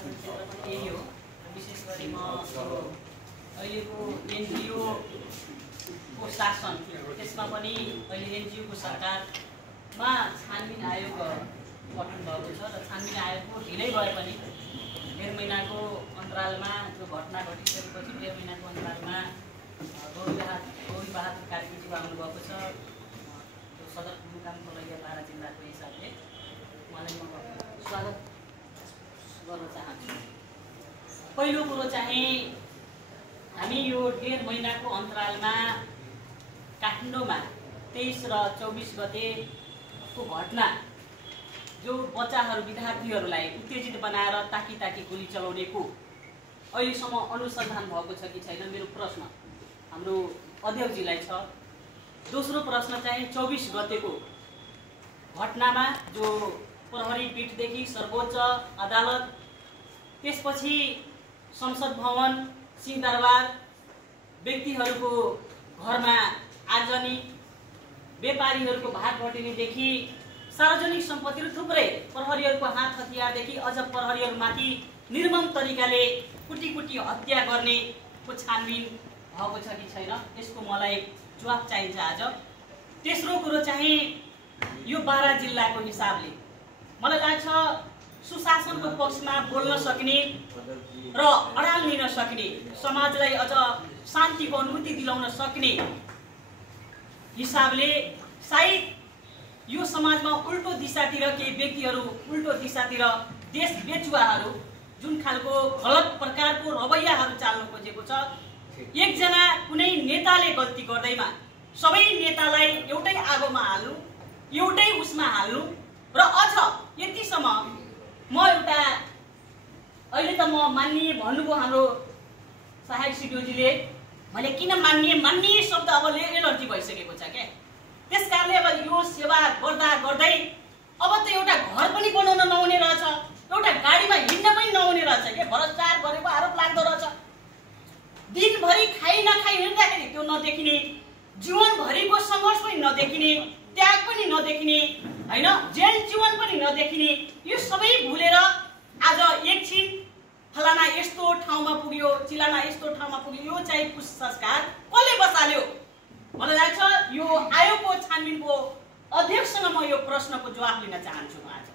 निर्वाचन क्षेत्र पनि यही हो। विशेष गरी म अहिलेको एनजिओ को शासन त्यसमा पनि अहिले एनजिओ को सरकारमा छानबिन आयोग गठन भएको छ र छानबिन आयोगको ढिलै भए पनि 1.5 महिनाको अन्तरालमा जो घटना घटिसकेपछि 1.5 महिनाको अन्तरालमा गौरी बहादुर कार्कीज्यू आउनुभएको छ सदर सदरमुकाम कलैया बारा जिल्लाको हिसाबले उहाँलाई म स्वागत गर्न चाहन्छु। पहिलो कुरो चाहिँ हामी यो 1.5 महिनाको अन्तरालमा काठमाडौँमा 23 र 24 गतेको घटना जो बच्चाहरू विद्यार्थीहरूलाई उत्तेजित बनाएर ताकी गोली चलाउनेको अहिलेसम्म अनुसन्धान भएको छ कि छैन मेरो प्रश्न हाम्रो अध्यक्षजीलाई छ। दोस्रो प्रश्न चाहिँ 24 गतेको घटनामा जो प्रहरी पीठदेखि सर्वोच्च अदालत त्यसपछि संसद भवन सिंहदरबार व्यक्तिहरूको घरमा आगजनी व्यापारीहरूको भागबटिनेदेखि सार्वजनिक सम्पत्ति थुप्रै प्रहरीहरूको हात हतियारदेखि अझ प्रहरीहरूमाथि निर्मम तरिकाले कुटी हत्या गर्नेको छानबिन भएको छ कि छैन यसको मलाई जवाफ चाहिन्छ आज। तेस्रो कुरो चाहिँ यो बारा जिल्लाको हिसाबले मलाई लाग्छ सुशासनको पक्षमा बोल्न सक्ने र अडाल लिन सक्ने समाजलाई अझ शान्तिको अनुभूति दिलाउन सक्ने हिसाबले सायद यो समाजमा उल्टो दिशातिर केही व्यक्तिहरू उल्टो दिशातिर देश बेचुवाहरू जुन खालको गलत प्रकारको रवैयाहरू चाल्न खोजेको छ। एकजना कुनै नेताले गल्ती गर्दैमा सबै नेतालाई एउटै आगोमा हाल्नु एउटै उसमा हाल्नु र अझ यतिसम्म म एउटा अहिले त म मान्य भन्नुभयो हाम्रो सहायक सिडिओजीले मैले किन मान्य शब्द अब एलर्जी भइसकेको छ क्या त्यसकारणले अब यो सेवा गर्दा गर्दै अब त एउटा घर पनि बनाउन नहुने रहेछ एउटा गाडीमा हिँड्न पनि नहुने रहेछ के भ्रष्टाचार गरेको आरोप लाग्दो रहेछ। दिनभरि खाइ नखाइ हिँड्दाखेरि त्यो नदेखिने जीवनभरिको सङ्घर्ष पनि नदेखिने त्याग पनि नदेखिने हैन जेल जीवन पनि नदेखिने यो सबै भुलेर आज एकछिन फलाना यस्तो ठाउँमा पुग्यो चिलाना यस्तो ठाउँमा पुग्यो यो चाहिँ पुष्प संस्कार कसले बसाल्यो। मलाई लाग्छ यो आयोगको छानबिनको अध्यक्षसँग म यो प्रश्नको जवाफ लिन चाहन्छु। आज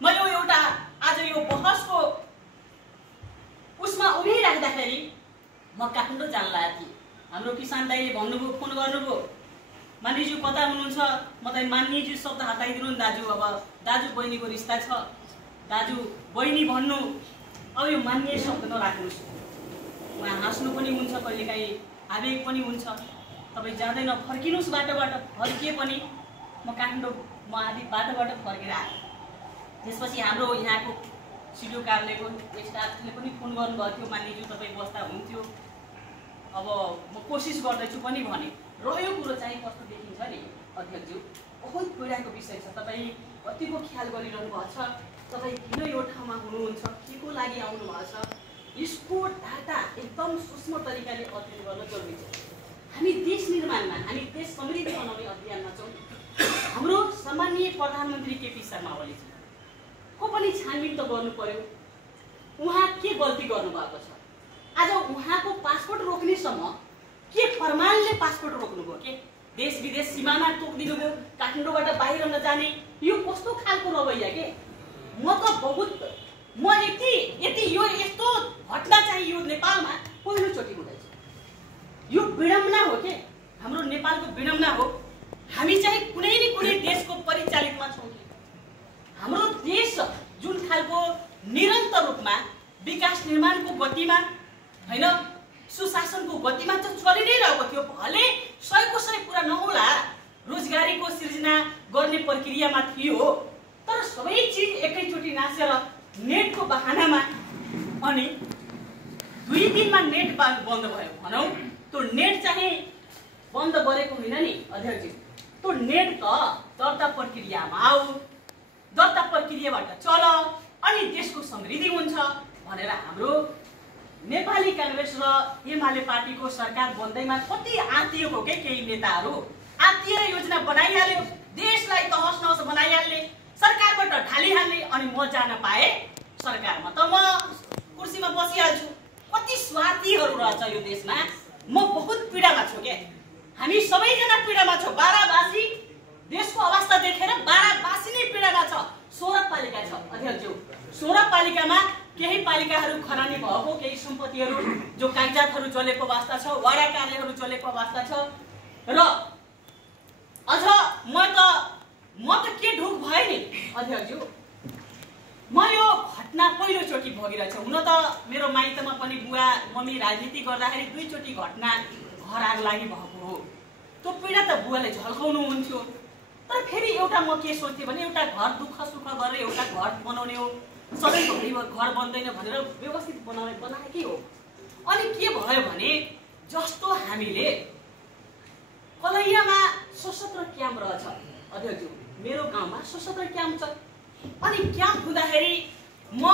म यो एउटा आज यो बहसको उसमा उभिराख्दाखेरि म काठमाडौँ जान लागेको थिएँ। हाम्रो किसान दाइले भन्नुभयो फोन गर्नुभयो मान्यज्यू कता हुनुहुन्छ म त मान्यज्यू शब्द हटाइदिनु नि दाजु अब दाजु बहिनीको रिस्ता छ दाजु बहिनी भन्नु अब यो मान्य शब्द नराख्नुहोस्। उहाँ हाँस्नु पनि हुन्छ कहिलेकाहीँ आवेग पनि हुन्छ तपाईँ जाँदैन फर्किनुहोस् बाटोबाट फर्किए पनि म काठमाडौँ म आदि बाटोबाट फर्केर आएँ। त्यसपछि हाम्रो यहाँको सिडिओ कार्यालयको स्टाफले पनि फोन गर्नुभएको थियो मान्यज्यू तपाईँ बस्दा हुन्थ्यो अब म कोसिस गर्दैछु पनि भने र यो कुरो चाहिँ कस्तो देखिन्छ नि अध्यक्षज्यू बहुत पीडाको विषय छ। तपाईँ कतिको ख्याल गरिरहनु भएको छ तपाईँ किन यो ठाउँमा हुनुहुन्छ के को लागि आउनु भएको छ यसको डाटा एकदम सूक्ष्म तरिकाले अध्ययन गर्न जरुरी छ। हामी देश निर्माणमा हामी देश समृद्ध बनाउने अभियानमा छौँ। हाम्रो सम्माननीय प्रधानमन्त्री केपी शर्मा ओलीजी को पनि छानबिन त गर्नु पर्यो उहाँ के गल्ती गर्नुभएको छ। आज उहाँको पासपोर्ट रोक्नेसम्म के फरमानले पासपोर्ट रोक्नुभयो के देश विदेश सीमामा तोकिदिनुभयो काठमाडौँबाट बाहिर नजाने यो कस्तो खालको रवैया के म त बहुत म यति यो यस्तो घटना चाहिँ यो नेपालमा पहिलोचोटि हुँदैछ। यो विडम्बना हो के हाम्रो नेपालको विडम्बना हो। हामी चाहिँ कुनै न कुनै देशको परिचालितमा छौँ कि हाम्रो देश जुन खालको निरन्तर रूपमा विकास निर्माणको गतिमा हैन सुशासनको गतिमा त चलि नै रहेको थियो भले 100% पुरा नहोला रोजगारीको सिर्जना गर्ने प्रक्रियामा थियो तर सबै चीज एकैचोटि नासेर नेटको बहानामा अनि 2 दिनमा नेट बन्द भयो भनौं त्यो नेट चाहिँ बन्द गरेको होइन नि अध्यक्षजी त्यो नेट त दर्ता प्रक्रियामा आऊ दर्ता प्रक्रियाबाट चल अनि देशको समृद्धि हुन्छ भनेर हाम्रो नेपाली कांग्रेस र एमाले पार्टीको सरकार बन्दैमा कति आत्तिएको के केही नेताहरू आत्तिएर योजना बनाइहाल्यो देशलाई तहस नहस बनाइहाल्ने सरकारबाट ढालिहाल्ने अनि म जान पाए सरकारमा त म कुर्सीमा बसिहाल्छु। कति स्वार्थीहरू रहेछ यो देशमा। म बहुत पीडामा छु के। हामी सबैजना पीडामा छौँ। बाराबासी देशको अवस्था देखेर बाराबासी नै पीडामा छ। 16 पालिका छ अध्यक्षज्यू। 16 पालिकामा केही पालिकाहरू खरानी भएको, केही सम्पत्तिहरू जो कागजातहरू चलेको अवस्था छ, वडा कार्यहरू चलेको अवस्था छ। र अझ म त के ढुक भए नि अध्यक्षज्यू। म यो घटना पहिलोचोटि भोगिरहेको छु। हुन त मेरो माइतमा पनि बुवा मम्मी राजनीति गर्दाखेरि 2 चोटि घटना घर आग लागि भएको हो। त्यो पीडा त बुवाले झल्काउनु हुन्थ्यो। तर फेरि एउटा म के सोच्थेँ भने एउटा घर दुःख सुख गरेर एउटा घर बनाउने हो, सधैँभरि घर बन्दैन भनेर व्यवस्थित बनाएकै हो। अनि के भयो भने जस्तो हामीले कलैयामा सशस्त्र क्याम्प रहेछ अध्यक्षज्यू। मेरो गाउँमा सशस्त्र क्याम्प छ। अनि क्याम्प हुँदाखेरि म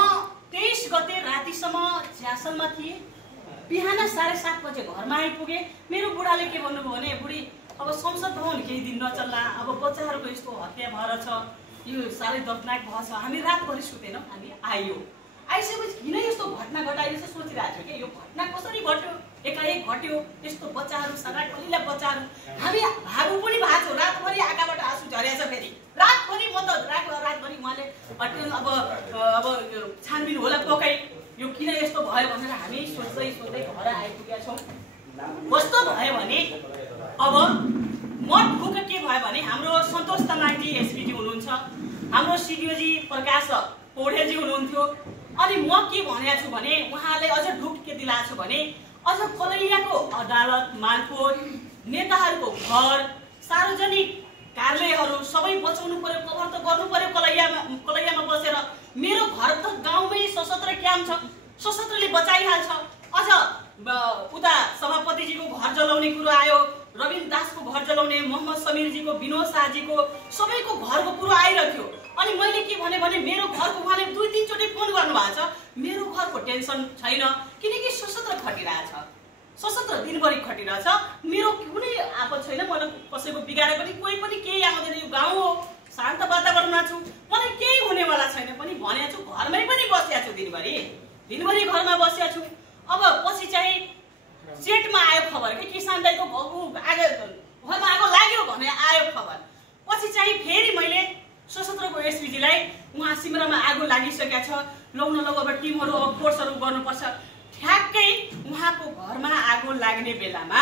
23 गते रातिसम्म च्यासलमा थिएँ। बिहान 7:30 बजे घरमा आइपुगे। मेरो बुढाले के भन्नुभयो भने बुढी अब संसद भवन केही दिन नचल्ला, अब बच्चाहरूको यस्तो हत्या भएर छ, यो साह्रै दर्दनाक भएको छ। हामी रातभरि सुतेनौँ। हामी आइयो। आइसकेपछि किन यस्तो घटना घटाइयो जस्तो सोचिरहेको थियो कि यो घटना कसरी घट्यो, एकाएक घट्यो, यस्तो बच्चाहरू सारा कलिला बच्चाहरू। हामी भागु पनि भएको छौँ। रातभरि आँखाबाट आँसु झरेछ। फेरि रातभरि म त रातभरि उहाँले अब छानबिन होला पकाइ यो किन यस्तो भयो भनेर हामी सोच्दै घर आइपुगेका छौँ। कस्तो भयो भने अब म ढुक्क के भयो भने हाम्रो सन्तोष तामाङजी एसपीजी हुनुहुन्छ, हाम्रो सिडिओजी प्रकाश पौडेलजी हुनुहुन्थ्यो। अनि म के भनेको छु भने उहाँले अझ ढुक के दिलाएको छु भने अझ कलैयाको अदालत, मालपोत, नेताहरूको घर, सार्वजनिक कार्यालयहरू सबै बचाउनु पर्यो, कभर त गर्नु पर्यो। कलैयामा बसेर मेरो घर त गाउँमै सशस्त्र क्याम्प छ, सशस्त्रले बचाइहाल्छ। अझ उता सभापतिजीको घर जलाउने कुरो आयो, रविन्द्र दासको घर जलाउने, मोहम्मद समीरजीको, विनोद शाहजीको, सबैको घरको कुरो आइरहेको थियो। अनि मैले के भने मेरो घरको उहाँले 2-3 चोटि फोन गर्नुभएको छ। मेरो घरको टेन्सन छैन किनकि सशस्त्र खटिरहेछ, सशस्त्र दिनभरि खटिरहेछ। मेरो कुनै आपत छैन, मलाई कसैको बिगारे पनि कोही पनि केही आउँदैन। यो गाउँ हो, शान्त वातावरणमा छु, मलाई केही हुनेवाला छैन पनि भनेको छु। घरमै पनि बसिया छु, दिनभरि घरमा बसिया छु। अब पछि चाहिँ सेटमा आयो खबर कि किसान दाइको घरमा आगो लाग्यो भने आयो खबर। पछि चाहिँ फेरि मैले सशस्त्रको एसपीजीलाई उहाँ सिमरामा आगो लागिसकेको छ, लौ अब टिमहरू अब फोर्सहरू गर्नुपर्छ। ठ्याक्कै उहाँको घरमा आगो लाग्ने बेलामा,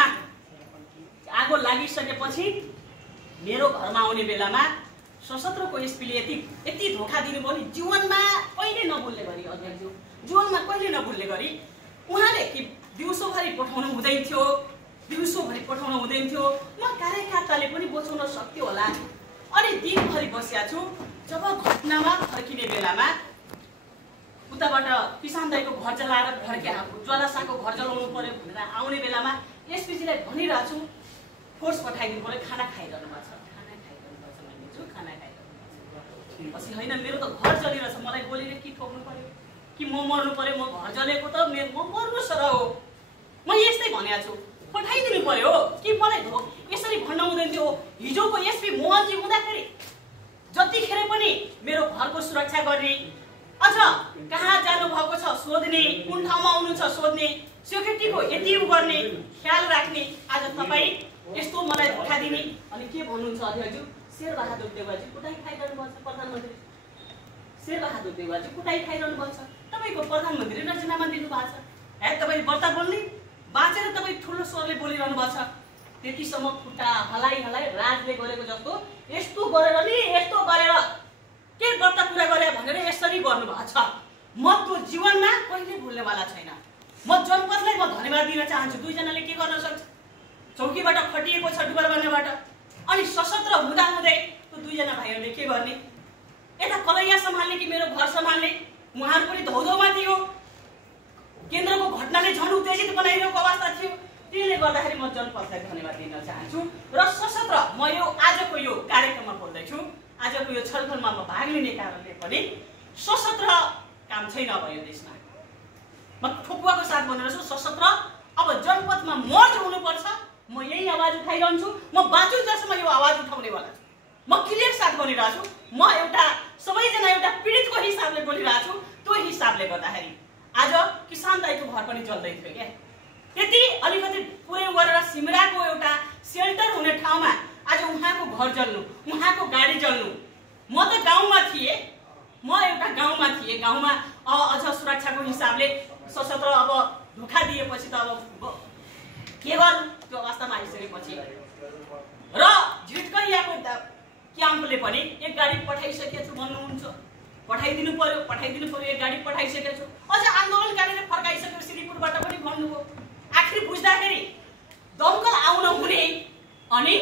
आगो लागिसकेपछि मेरो घरमा आउने बेलामा सशस्त्रको एसपीले यति धोका दिनुभयो नि जीवनमा कहिले नभुल्ने गरी अध्यक्षज्यू, जीवनमा कहिले नभुल्ने गरी। उहाँले कि दिउँसोभरि पठाउनु हुँदैन थियो, म कार्यकर्ताले पनि बचाउन सक्थ्यो होला। अनि दिनभरि बसिया छु। जब घटनामा फर्किने बेलामा उताबाट किसान दाइको घर जलाएर ज्वालासाको घर जलाउनु पर्यो भनेर आउने बेलामा एसपीजीलाई भनिरहेको छु फोर्स पठाइदिनु पर्यो, खाना खाइरहनु भएको छ, खाना खाइरहनु। पछि होइन मेरो त घर जलिरहेछ, मलाई गोलीले कि ठोक्नु पर्यो कि म मर्नु पर्यो, म घर जलेको त म मर्नु सर हो। म यस्तै भनेको छु, पठाइदिनु पर्यो कि मलाई यसरी भन्न हुँदैन थियो। हिजोको एसपी मोहनजी हुँदाखेरि जतिखेर पनि मेरो घरको सुरक्षा गर्ने, अझ कहाँ जानुभएको छ सोध्ने, कुन ठाउँमा आउनुहुन्छ सोध्ने, सेक्युरिटीको यति गर्ने, ख्याल राख्ने। आज तपाईँ यस्तो मलाई धोका दिने। अनि के भन्नुहुन्छ अध्यक्षज्यू, शेरबहादुर देउवाजी कुटाइ खाइरहनु भएको छ। प्रधानमन्त्री शेरबहादुर देउवाजी कुटाइ खाइरहनु भएको छ। तपाईँको प्रधानमन्त्री राजीनामा दिनुभएको छ। तपाईँले बर्ता बोल्ने बाँचेर तपाईँ ठुलो स्वरले बोलिरहनु भएको छ। त्यतिसम्म खुट्टा हलाइ राजले गरेको जस्तो यस्तो गरेर नि यस्तो गरेर के गर्दा पुरा गरे भनेर यसरी गर्नुभएको छ। म त्यो जीवनमा कहिले भुल्नेवाला छैन। म जनपदलाई म धन्यवाद दिन चाहन्छु। 2 जनाले के गर्न सक्छ, चौकीबाट खटिएको छ डुबरबान्नेबाट। अनि सशस्त्र हुँदाहुँदै त्यो 2 जना भाइहरूले के गर्ने, यता कलैया सम्हाल्ने कि मेरो घर सम्हाल्ने। उहाँहरू पनि धौधौमा थियो। केन्द्रको घटनाले झन् उत्तेजित बनाइरहेको अवस्था थियो। त्यसले गर्दाखेरि म जनपदलाई धन्यवाद दिन चाहन्छु। र सशस्त्र म यो आजको यो कार्यक्रममा बोल्दैछु, आजको यो छलफलमा म भाग लिने कारणले पनि सशस्त्र काम छैन अब यो देशमा। म ठोकुवाको साथ भनिरहेछु, सशस्त्र अब जनपदमा मर्ज हुनुपर्छ। म यही आवाज उठाइरहन्छु। म बाँचुन्जेलसम्म यो आवाज उठाउनेवाला छु। म क्लियर साथ भनिरहेछु। म एउटा सबैजना एउटा पीडितको हिसाबले बोलिरहेछु। त्यो हिसाबले गर्दाखेरि आज किसान दाइको घर पनि जल्दै थियो क्या। त्यति अलिकति पुरै गरेर सिमराको एउटा सेल्टर हुने ठाउँमा आज उहाँको घर जल्नु, उहाँको गाडी जल्नु। म त गाउँमा थिएँ, म एउटा गाउँमा थिएँ, गाउँमा अझ सुरक्षाको हिसाबले सशस्त्र अब धोका दिएपछि त अब के गर्नु त्यो अवस्थामा आइसकेपछि र झिटकैयाको क्याम्पले पनि एक गाडी पठाइसकेको छु भन्नुहुन्छ, पठाइदिनु पर्यो एक गाडी पठाइसकेको छु। अझ आन्दोलनकारीले फर्काइसक्यो श्रीपुरबाट पनि भन्नुभयो। आखिर बुझ्दाखेरि दमकल आउन हुने अनि